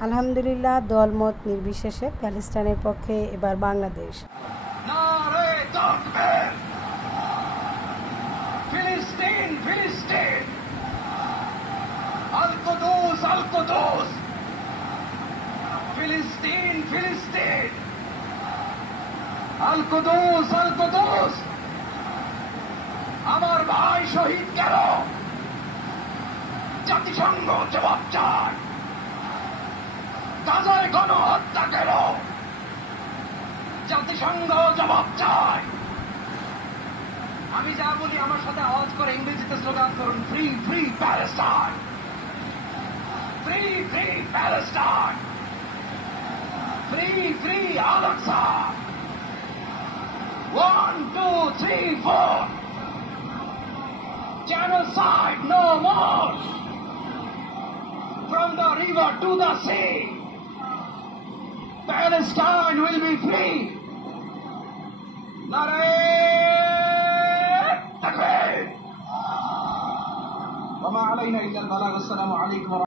আলহামদুলিল্লাহ, দলমত নির্বিশেষে প্যালেস্টাইনের পক্ষে এবার বাংলাদেশ। ফিলিস্তিন ফিলিস্তিন, আল কুদুস আল কুদুস, ফিলিস্তিন ফিলিস্তিন, আল কুদুস আল কুদুস। আমার ভাই শহীদ গেল, জাতিসংঘ জবাব চায়। গাজায় গণহত্যা গেল, জাতিসংঘ জবাব চায়। আমি যা বলি আমার সাথে আওয়াজ করে ইংরেজিতে স্লোগান করুন, free free Palestine, free free Palestine, free free Al Aqsa. 1 2 3 4, genocide no more, from the river to the sea, Palestine will be free. وما علينا إلا البلاغ. السلام عليكم.